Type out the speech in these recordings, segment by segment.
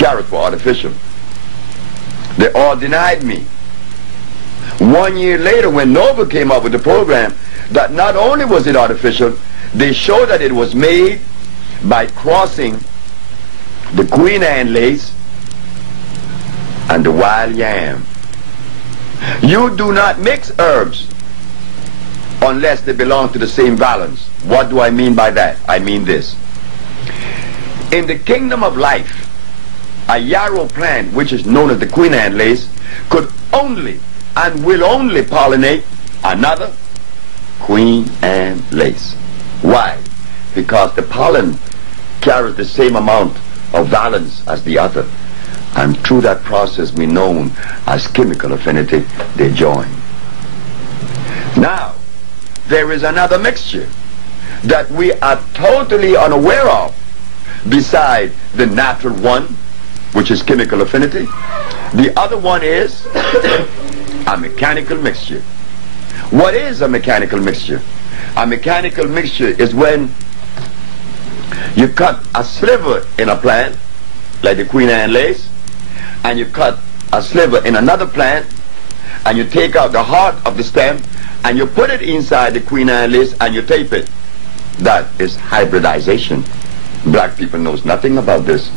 carrots were artificial. They all denied me. 1 year later, when Nova came up with the program, that not only was it artificial, they showed that it was made by crossing the Queen Anne lace and the wild yam. You do not mix herbs unless they belong to the same valence. What do I mean by that? I mean this. In the kingdom of life, a yarrow plant, which is known as the Queen Anne lace, could only and will only pollinate another Queen Anne lace. Why? Because the pollen carries the same amount of valence as the other, and through that process we known as chemical affinity, they join. Now, there is another mixture that we are totally unaware of beside the natural one, which is chemical affinity. The other one is a mechanical mixture. What is a mechanical mixture? A mechanical mixture is when you cut a sliver in a plant, like the Queen Anne lace, and you cut a sliver in another plant, and you take out the heart of the stem, and you put it inside the Queen Anne lace, and you tape it. That is hybridization. Black people knows nothing about this.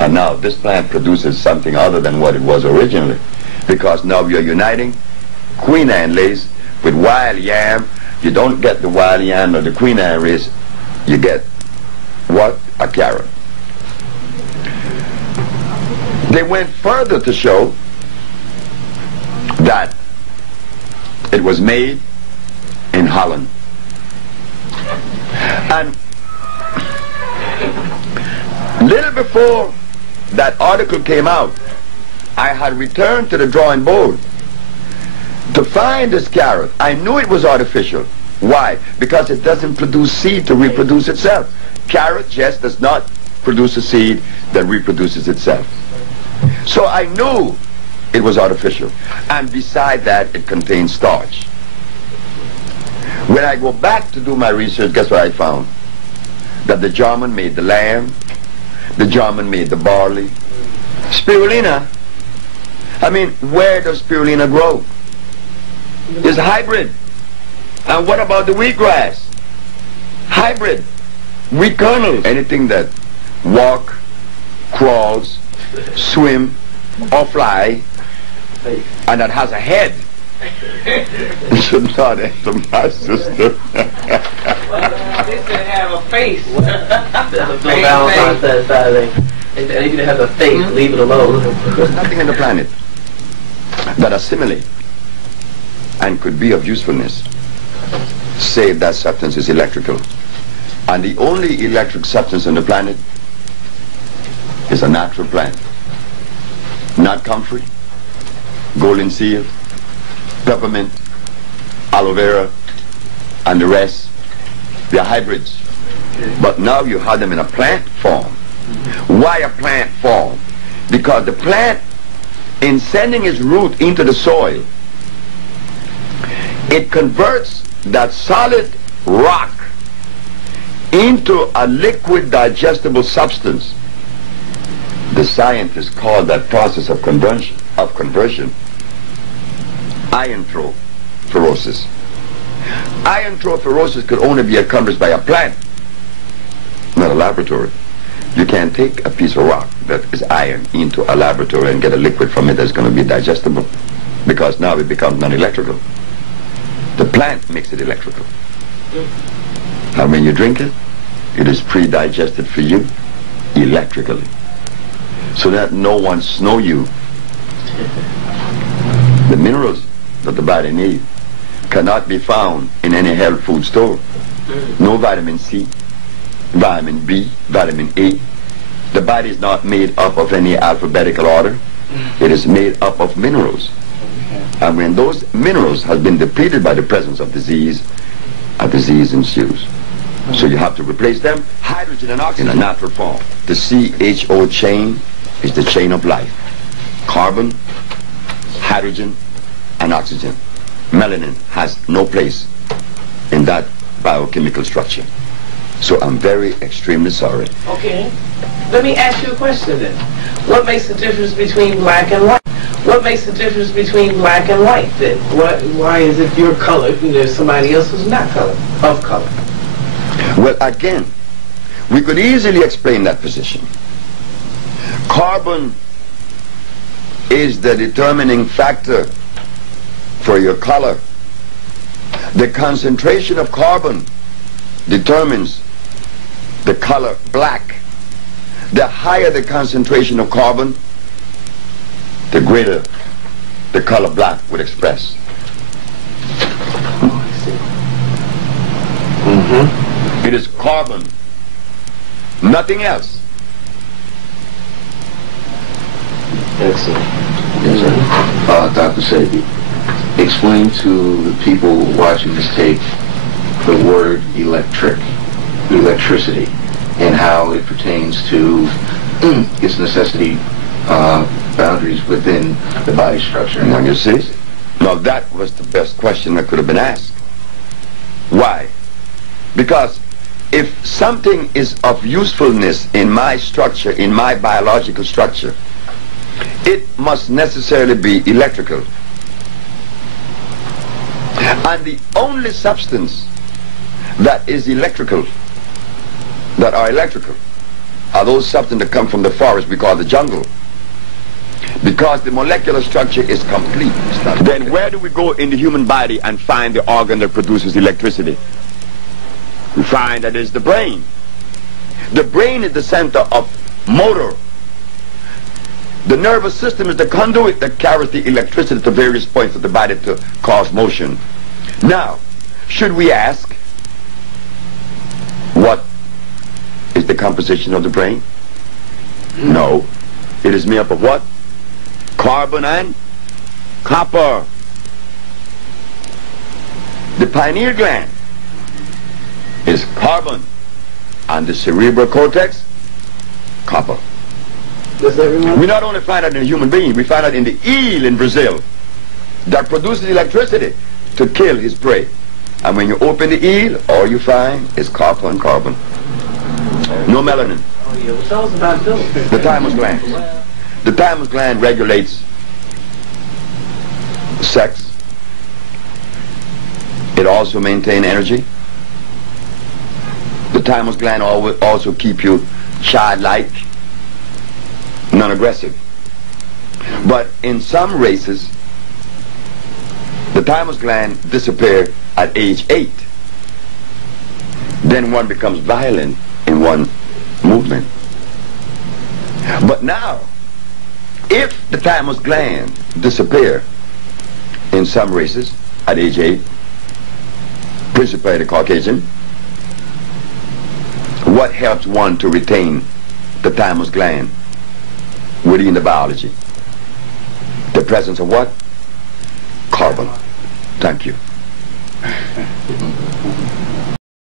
And now this plant produces something other than what it was originally, because now we are uniting Queen Anne lace with wild yam. You don't get the wild yam or the Queen Anne lace, you get what? A carrot. They went further to show that it was made in Holland. And little before that article came out, I had returned to the drawing board to find this carrot. I knew it was artificial. Why? Because it doesn't produce seed to reproduce itself. Carrot just does not produce a seed that reproduces itself. So I knew it was artificial. And beside that, it contains starch. When I go back to do my research, guess what I found? That the German made the lamb, the German made the barley. Spirulina. I mean, where does spirulina grow? It's hybrid. And what about the wheatgrass? Hybrid. Wheat kernels. Anything that walk, crawls, swim, or fly, and that has a head, should not enter my system. Well, this should have a face. Valentine says that you can have a face, leave it alone. There's nothing in the planet that assimilate and could be of usefulness, save that substance is electrical. And the only electric substance on the planet is a natural plant. Not comfrey, golden seal, peppermint, aloe vera, and the rest. They're hybrids. But now you have them in a plant form. Why a plant form? Because the plant, in sending its root into the soil, it converts that solid rock into a liquid digestible substance. The scientists call that process of conversion iontrophoresis. Iontrophoresis could only be accomplished by a plant, not a laboratory. You can't take a piece of rock that is iron into a laboratory and get a liquid from it that's going to be digestible, because now it becomes non-electrical. The plant makes it electrical. And when you drink it, it is pre-digested for you electrically, so that no one snow you. The minerals that the body needs cannot be found in any health food store. No vitamin C, vitamin B, vitamin A. The body is not made up of any alphabetical order. It is made up of minerals. And when those minerals have been depleted by the presence of disease, a disease ensues. So you have to replace them. Hydrogen and oxygen in a natural form. The CHO chain is the chain of life. Carbon, hydrogen, and oxygen. Melanin has no place in that biochemical structure. So I'm very extremely sorry. Okay. Let me ask you a question then. What makes the difference between black and white? What makes the difference between black and white then? Why is it your color and there's somebody else who's not of color? Well, again, we could easily explain that position. Carbon is the determining factor for your color. The concentration of carbon determines the color black. The higher the concentration of carbon, the greater the color black would express. Oh, I see. Mm-hmm. It is carbon, nothing else. Excellent. Yes, sir. Dr. Sebi, explain to the people watching this tape the word electricity, and how it pertains to its necessity boundaries within the body structure. Now you see? Now that was the best question that could have been asked. Why? Because if something is of usefulness in my structure, in my biological structure, it must necessarily be electrical. And the only substance that is electrical, that are electrical, are those substances that come from the forest we call the jungle. Because the molecular structure is complete. Then where do we go in the human body and find the organ that produces electricity? We find that it's the brain. The brain is the center of motor. The nervous system is the conduit that carries the electricity to various points of the body to cause motion. Now, should we ask, what is the composition of the brain? No. It is made up of what? Carbon and copper. The pineal gland is carbon, and the cerebral cortex, copper. Does everyone? We not only find that in a human being, we find that in the eel in Brazil that produces electricity to kill his prey. And when you open the eel, all you find is copper and carbon. No melanin. Oh yeah, well, tell us about those. The thymus gland. The thymus gland regulates sex. It also maintains energy. The thymus gland also keep you childlike, non-aggressive. But in some races, the thymus gland disappears at age 8. Then one becomes violent in one movement. But now, if the thymus gland disappears in some races at age 8, principally the Caucasian, what helps one to retain the thymus gland within the biology? The presence of what? Carbon. Thank you.